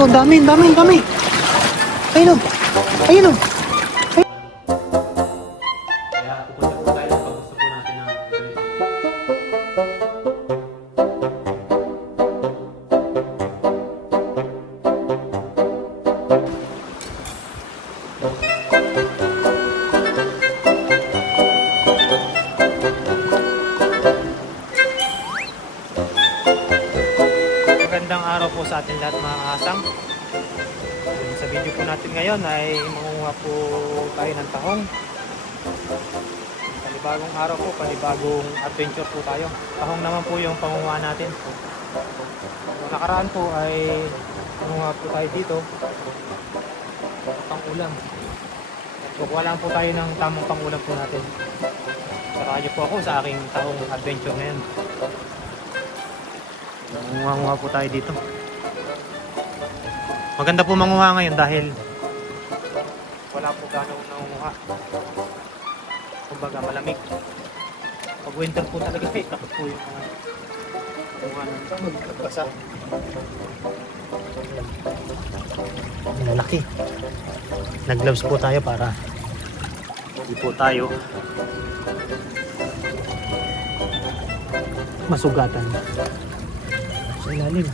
Ito, dami. Ayun o. Ayun o. Kaya pupunta po tayo pag gusto po natin ng ganito. Magandang araw po sa atin lahat mga kasang. Sa video po natin ngayon ay mangunguha po tayo ng tahong. Panibagong araw po, panibagong adventure po tayo. Tahong naman po yung pangunguha natin. Noong nakaraan po ay mangunguha po tayo dito pang ulam. Kukuha lang po tayo ng tamang pangulam po natin. Sarahan niyo po ako sa aking tahong adventure ngayon. Mangunguha po tayo dito. Maganda po manguha ngayon dahil wala po gano'ng nangunguha. Kumbaga malamig. Pag winter po talaga ay takot po yung mga nangunguha ng magbasa. Lalaki. Nag-gloves po tayo para hindi po tayo masugatan sa ilalim.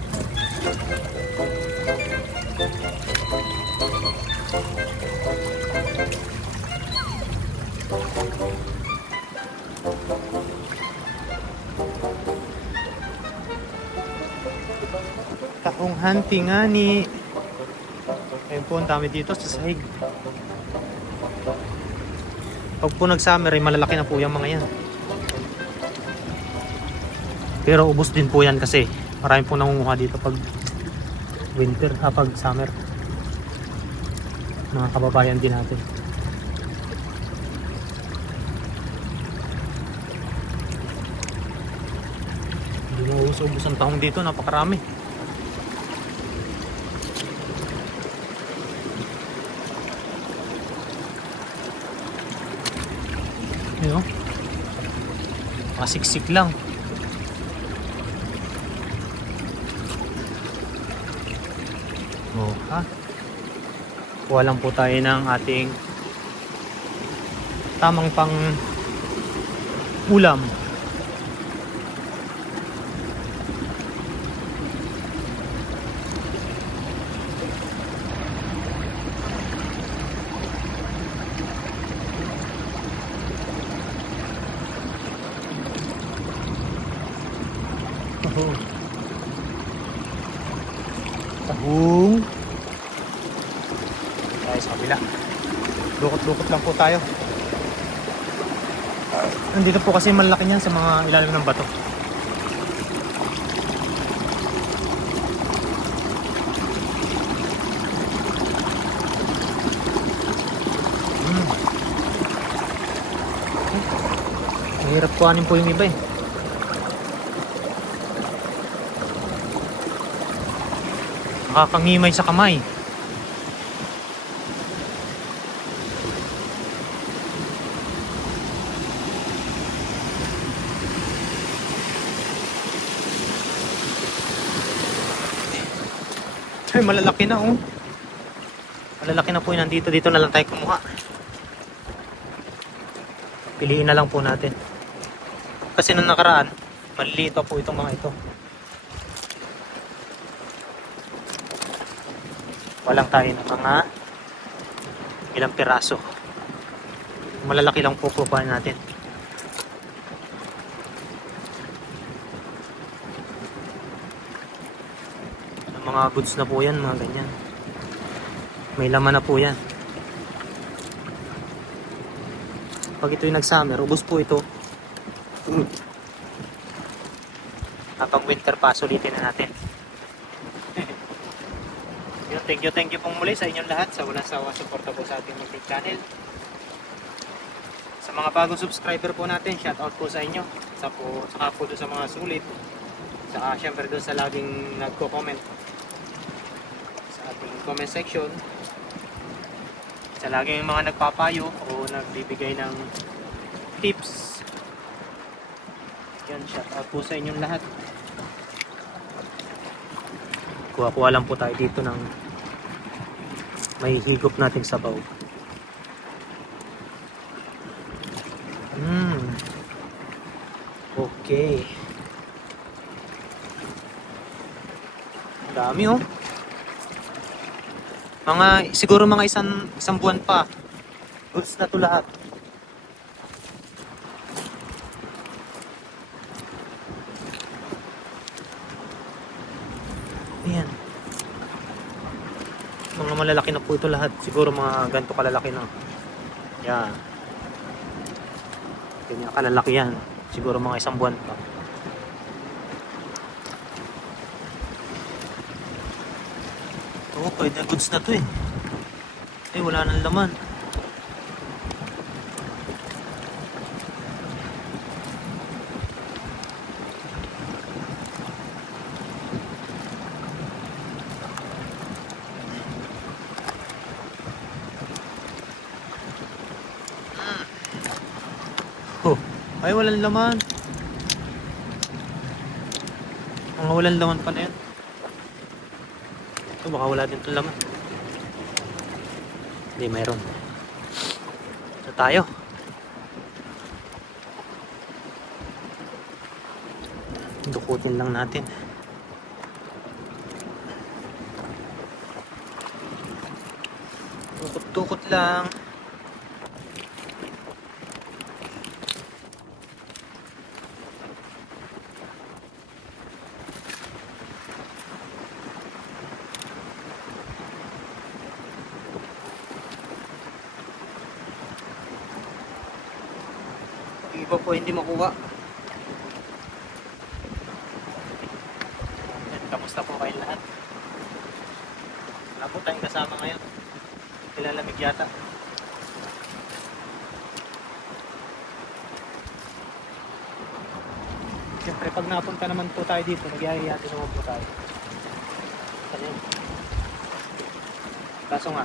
Tahong hunting nga ni. Ayun po, ang dami dito sa sahig. Pag po nag-summer ay malalaki na po yung mga yan. Pero ubos din po yan kasi marami po nangunguha dito pag winter, pag summer. Mga kababayan din natin. Hindi mo ubos ang tahong dito, napakarami. Ayun, masiksik lang. Oh, ha? Kuha lang po tayo ng ating tamang pang ulam. Tahong. Tayo sa kabila. Lukot-lukot lang po tayo. Nandito po kasi malaki niyan sa mga ilalim ng bato. Mahirap kuhanin po yung iba eh. Nakakangimay sa kamay. Ay, malalaki na oh. Malalaki na po yun. Nandito, dito na lang tayo kumuha. Piliin na lang po natin. Kasi nung nakaraan, maliliit pa po itong mga ito. Walang tayo ng mga ilang piraso. Malalaki lang po kukuha natin. Mga goods na po yan, mga ganyan. May laman na po yan. Pag ito yung nag-summer, ubos po ito. Kapag winter pa, sulitin na natin. Thank you pong muli sa inyong lahat sa walang sawa suporta po sa ating YouTube channel. Sa mga bagong subscriber po natin, shout out po sa inyo. Saka po doon sa mga sulit. Saka syempre doon sa laging nagko-comment sa ating comment section. Sa laging mga nagpapayo o nagbibigay ng tips. Yan, shout out po sa inyong lahat. Kuha-kuha lang po tayo dito ng may higop nating sabaw. Okay. Dami oh. Siguro mga isang buwan pa. Goods na to lahat. Ayan. Mga malalaki na po ito lahat. Siguro mga ganito kalalaki na. Yan. Ganyan kalalaki yan. Siguro mga isang buwan pa. Oo, pwede goods na to eh. Eh, wala nang laman. Oh, ay walang laman. Mga walang laman pa na yan. Ito, baka wala din itong laman. Hindi, mayroon. Ito tayo. Dukutin lang natin. Tukot-tukot lang. Iba po hindi makuha. Kamusta po kayo lahat? Wala po tayong kasama ngayon. Kilalamig yata. Siyempre pag napunta naman po tayo dito, nagyayati naman po tayo. Kasi, kaso nga,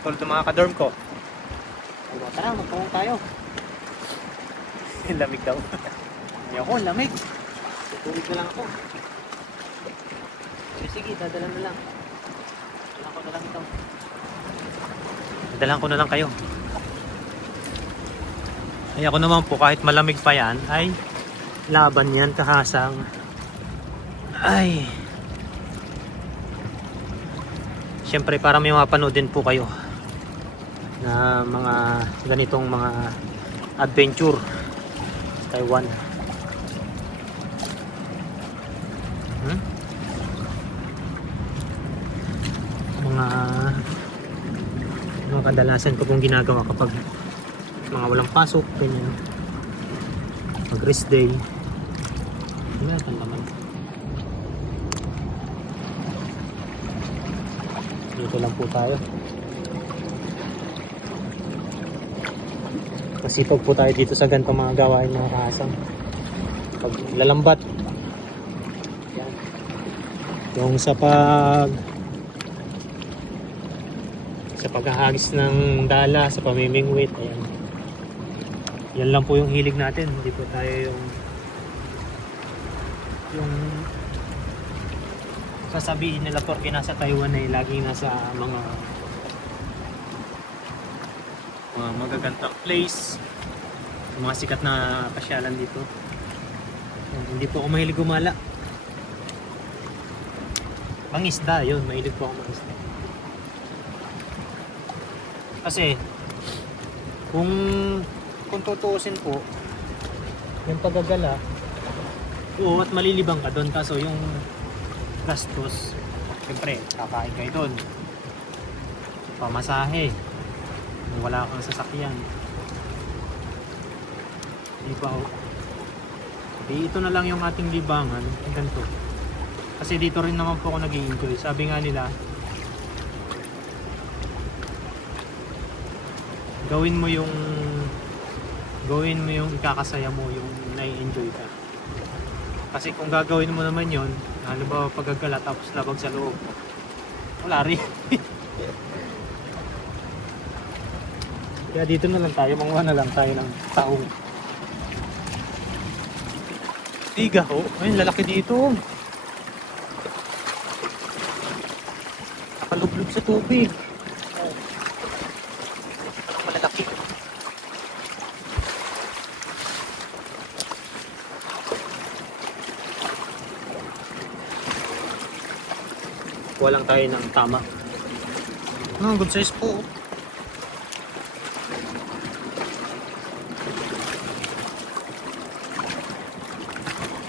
katulad ng mga kadorm ko, ay tara, magpawang tayo. Lamig daw. Hindi ako, lamig. Tutulog na lang ako. Sige, dadalan na lang. Dadalan ko na lang ito. Dadalan ko na lang kayo. Ay ako naman po, kahit malamig pa yan, ay laban yan, kahasang. Ay. Siyempre, para may mapanood din po kayo na mga ganitong mga adventure Taiwan. Mga kadalasan ko pong ginagawa kapag mga walang pasok, ganyan. Mag rest day. Wala kang laman. Dito lang po tayo. Masipag po tayo dito sa ganitong mga gawain mga kahasang. Pag lalambat. Yan. Yung sa paghahagis ng dala, sa pamimingwit, ayan. Yan lang po yung hilig natin. Hindi po tayo yung sasabihin nila porque nasa Taiwan ay laging nasa mga magagandang place, mga sikat na pasyalan dito. Hindi po ako mahilig gumala. Mangisda, yun, mahilig po ako mangisda. Kasi kung tutuusin po yung paggagala, oo, at malilibang ka doon, kaso yung gastos, siyempre kakain kayo doon, pamasahe, wala kang sasakyan, di ba? Ito na lang yung ating libangan, ganito. Kasi dito rin naman po ako nag-i-enjoy. Sabi nga nila, gawin mo yung ikakasaya mo, yung nai-enjoy ka. Kasi kung gagawin mo naman yon, halimbawa paggagala tapos labag sa loob, wala rin. Kaya dito na lang tayo, manguha na lang tayo ng taong. Tiga ho, ayun lalaki dito. Nakalublog sa tubig. Oh. Malalaki. Walang tayo ng tama. Good size po.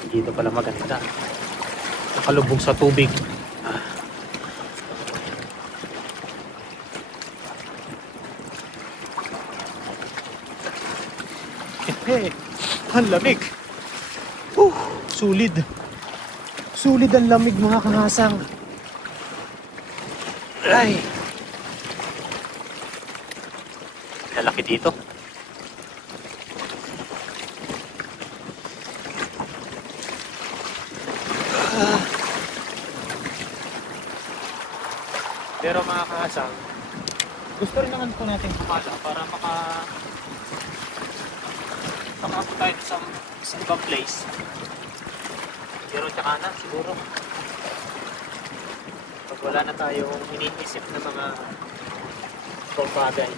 Dito pala maganda. Nakalubog sa tubig. Ang lamig. Sulit. Sulit ang lamig mga kangasang. Ay. Lalaki dito. Pero mga kahasang, gusto rin naman po natin kumala para makaabot tayo sa ibang place. Pero tsaka na siguro. Pag wala na tayong iniisip na mga ibang bagay.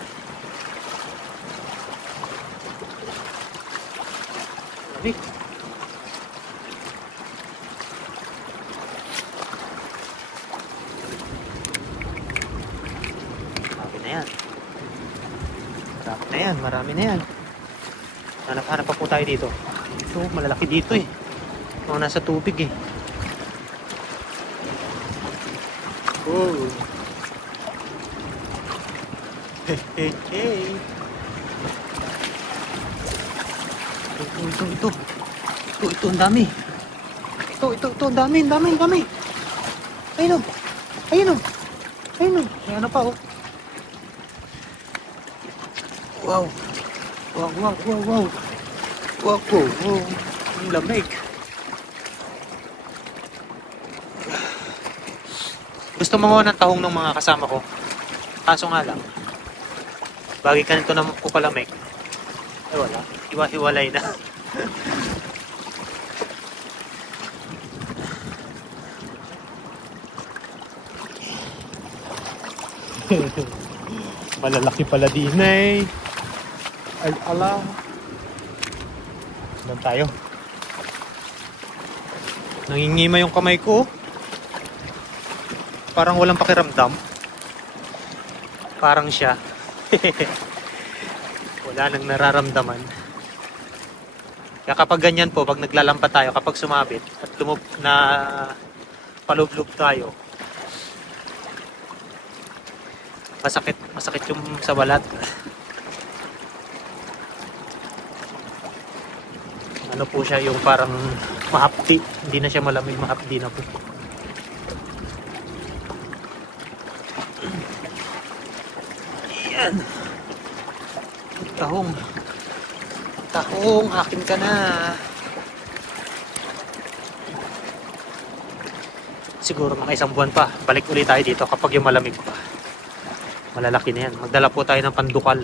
Lamig. Marami na yan. Hanap-hanap pa po tayo dito. Ito, malalaki dito eh. Mga nasa tubig eh. Oh. Hey, hey, hey. Ito, ang dami. Ito, ang dami. Ayun o. May ano pa oh. Wow. Ang lamig. Gusto manguha ng tahong ng mga kasama ko. Kaso nga lang, bagay ka nito naman po kalamig. Eh wala, hiwa-hiwalay na. Malalaki pala din eh. Ay ala. Saan tayo? Nangingima yung kamay ko. Parang walang pakiramdam. Parang siya. Wala nang nararamdaman. Kaya kapag ganyan po, pag naglalampa tayo, kapag sumabit at palublob tayo, masakit yung sa balat. Ano po siya, yung parang mahapdi, hindi na siya malamig, mahapdi na po. Yan. Tahong, akin ka na. Siguro mga isang buwan pa, balik ulit tayo dito kapag yung malamig pa. Malalaki na yan. Magdala po tayo ng pandukal.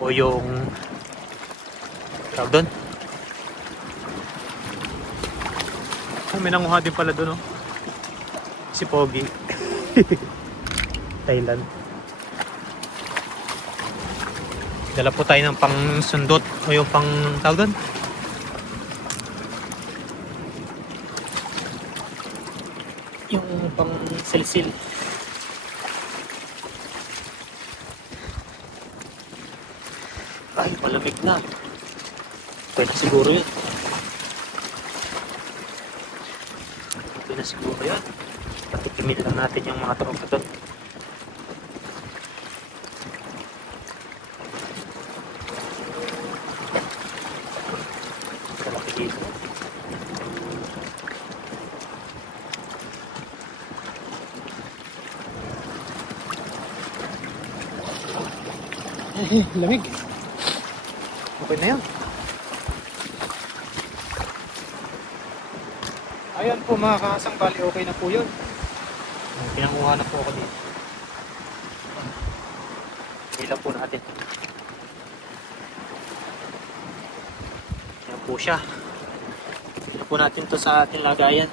O yung tawag doon. May nanguha din pala doon, oh. Si Pogi. Thailand. Dala po tayo ng pang sundot o yung pang tawag doon. Yung pang silsil. Ay, malamig na. Pwede siguro yun. Pwede na siguro yun. Patikimin lang natin yung mga tropa doon. Kalaki dito. Lamig. Okay na yan. Ayan po mga kasang, bali okay na po yun. Pinanguha na po ako dito. Hila po natin. Yan po siya. Hila po natin to sa ating lagayan.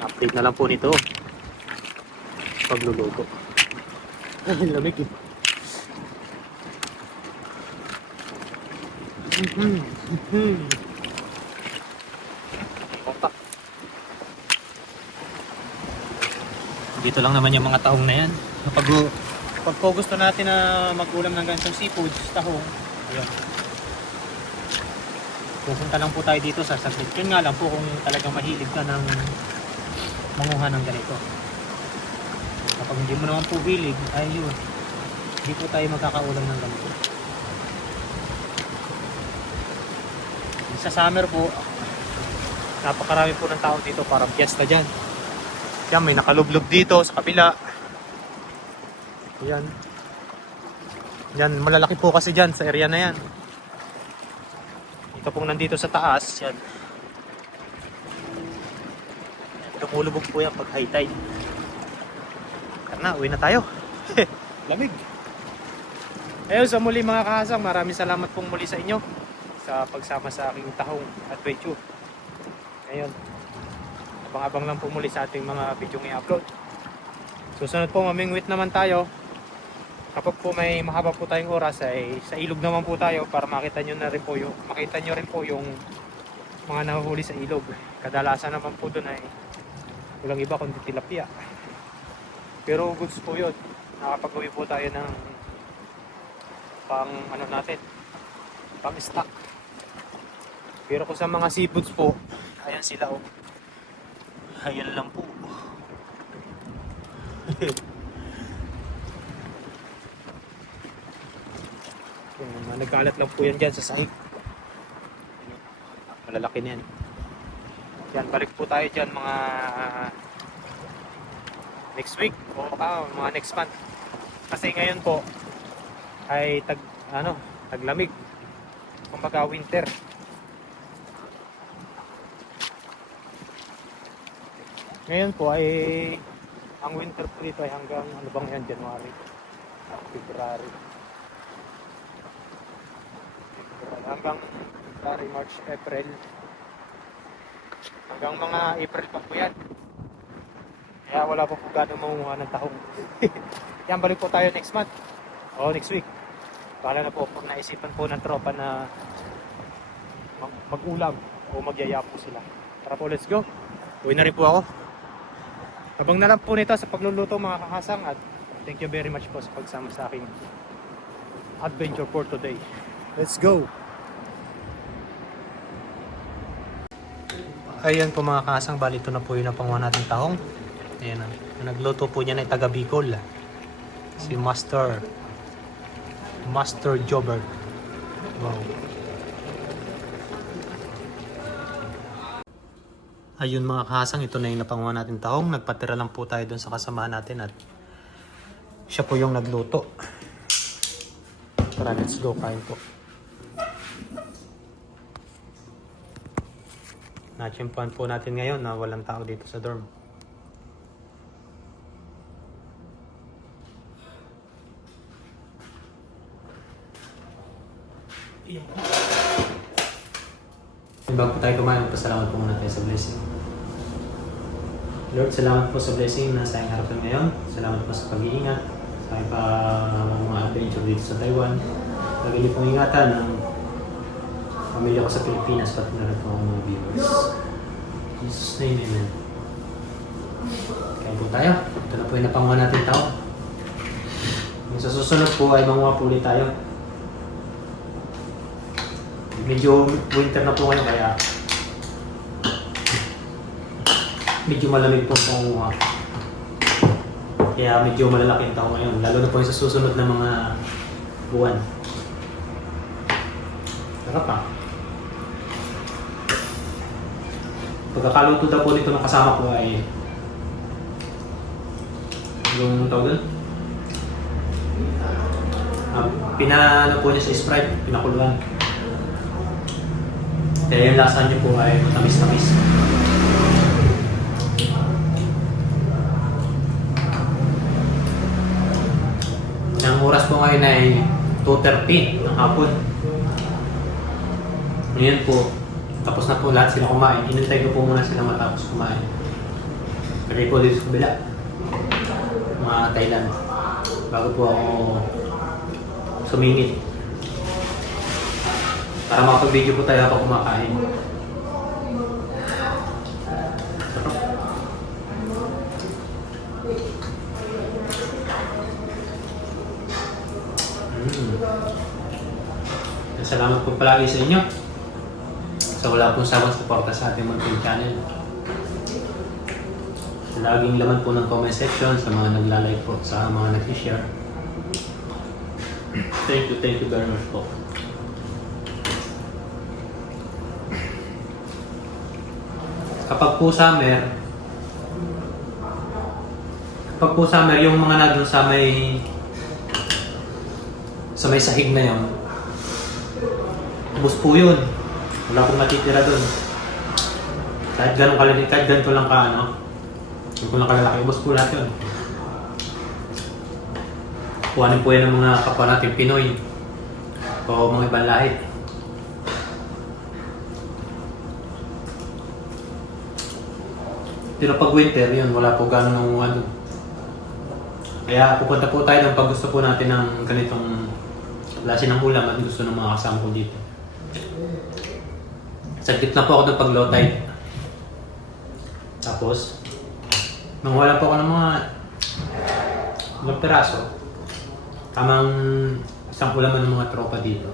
Update na lang po nito. Pagluluto. Ay, lamig eh. Dito lang naman yung mga tahong na yan. Pag po gusto natin na mag-ulam ng ganitong seafoods, tahong, ayun. Pupunta lang po tayo dito sa saglit. Yun nga lang po kung talagang mahilig ka ng manguha ng ganito. Kapag hindi mo naman po hilig, ay yun. Hindi po tayo magkakaulam ng ganito. Sa summer po, napakarami po ng tao dito para fiesta dyan. Yan, may nakalublob dito sa kabila. Yan. Yan, malalaki po kasi dyan sa area na yan. Ito pong nandito sa taas, yan. Lumulubog po yan pag high tide. Karna, uwi na tayo. Lamig. Ayun, sa muli mga kahasang, maraming salamat pong muli sa inyo sa pagsama sa aking tahong adventure. Ngayon, abang-abang lang po muli sa ating mga video ng i-upload. Susunod po, mamingwit naman tayo. Kapag po may mahaba po tayong oras, ay sa ilog naman po tayo para makita nyo rin po yung mga nahuhuli sa ilog. Kadalasan naman po doon ay walang iba kundi tilapia. Pero goods po yun. Nakapag-uwi po tayo ng pang ano natin, pang stock. Pero kung sa mga seafoods po, ayan sila oh. Ayan lang po. Nagkalat lang po yan dyan sa sahig. Malalaki na yan. Yan, balik po tayo dyan mga next week o mga next month. Kasi ngayon po ay taglamig. Kumbaga winter. Ngayon po ay ang winter po dito ay hanggang ano bang yan, January, February. Hanggang February, March, April. Hanggang mga April pa po yan. Kaya wala pa po gano'ng mamunga ng tahong. Yan, balik po tayo next month. O next week. Bala na po kung naisipan po ng tropa na mag-ulam o magyaya po sila. Tara po, let's go. Uwi na rin po ako. Habang na lang po nito sa pagluluto mga kakasang, at thank you very much po sa pagsama sa aking adventure for today. Let's go! Ayan po mga kakasang, bali ito na po yung napanguha natin tahong. Ayan na. Nagluto po niya na taga Bicol. Si Master Jobert. Wow. Ayun mga kahasang, ito na yung napanguha natin tahong. Nagpatira lang po tayo dun sa kasamahan natin at siya po yung nagluto. Tara, let's go, kain po. Natsimpuan po natin ngayon na walang tao dito sa dorm. Bago tayo kumain, pasalamat po muna tayo sa blessing. Lord, salamat po sa blessing na sa aking harapan ngayon. Salamat po sa pag-iingat sa aking mga adventure dito sa Taiwan. Lagi niyo pong ingatan ng pamilya ko sa Pilipinas, pati na rin po ang mga viewers. In Jesus' name, amen. Kain po tayo. Ito na po yung napanguha natin tao. Yung sa susunod po ay manguha po ulit tayo. Medyo winter na po ngayon kaya medyo malamig po panguha. Kaya medyo malalaki ang tao ngayon. Lalo na po yung sa susunod na mga buwan. Sarap pa. Pagkakaluto daw po nito ng kasama ko ay yung tawag doon. Pinano po niya sa Sprite, pinakuluan. Kaya yung lasa niyo po ay matamis-tamis. oras po ngayon ay 2:30 ng hapon. Ngayon po, tapos na po lahat sila kumain. Inintay ko po muna sila matapos kumain. Kasi po dito sa kabila, mga Thailand, bago po ako sumingit. Para makapag-video po tayo habang kumakain. Salamat po palagi sa inyo. Sa wala pong sawang suporta sa ating munting channel. Sa laging laman po ng comment section, sa mga nagla-like po, sa mga nag-share. Thank you very much po. Kapag po summer, yung mga nandun sa may sahig na yun, ubos po yun. Wala akong natitira dun. Kahit ganun kalalaki, kahit ganito lang ka, ganito lang kalalaki, ubos po lahat yun. Kuhanin po yan ng mga kapwa natin Pinoy o mga ibang lahi. Pero pag winter, yun, wala po ganun ng Kaya pupunta po tayo ng pag gusto po natin ng ganitong klase ng ulam at gusto ng mga kasama ko dito. Saglit na po ako ng pag-low tide. Tapos, mangwala po ako ng mga peraso. Tamang isang ulaman ng mga tropa dito.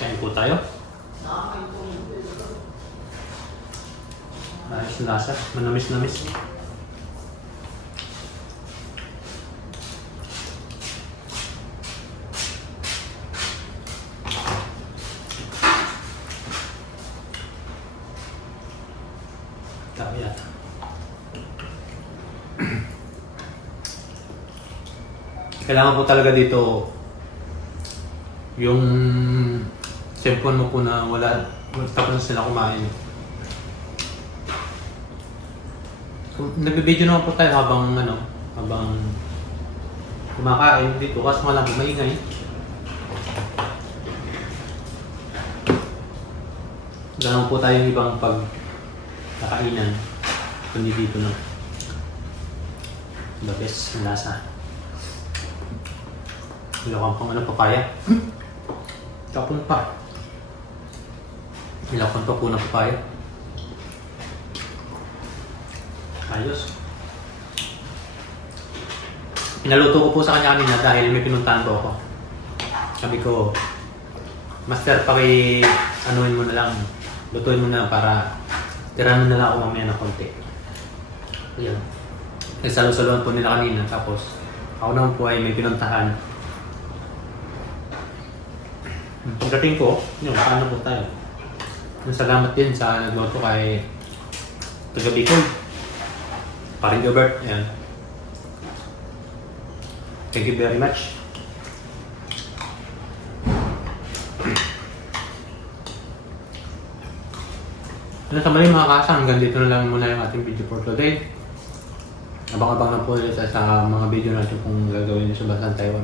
Kain po tayo. Ayos na lasa. Manamis-namis. Tabi yata. Kailangan po talaga dito yung cellphone mo po na wala tapos na sila kumain. Nagbe-video naman po tayo habang kumakain dito kasi nga lang po maingay. Ganun po tayo yung ibang pagkakainan kundi dito na the best ng lasa. Ilokang pang papaya. Tapon pa. Ilokang pa po ng papaya. Ayos. Pinaluto ko po sa kanya kanina dahil may pinuntahan ko ako. Sabi ko, Master, anuin mo na lang. Lutuin mo na para tirahan mo na lang ako mamaya ng konti. Ayan. Nagsalo-saluhan po nila kanina. Tapos, ako naman po ay may pinuntahan. Pagdating ko, yun, paano po tayo? Salamat din sa nagluto kay Taga Bicol. Paring Gilbert, ayan. Thank you very much. Sa mali mga kasang, hanggang dito na lang muna yung ating video for today. Abang-abang na po ulit sa mga video natin kung gagawin nyo sa Bansang Taiwan.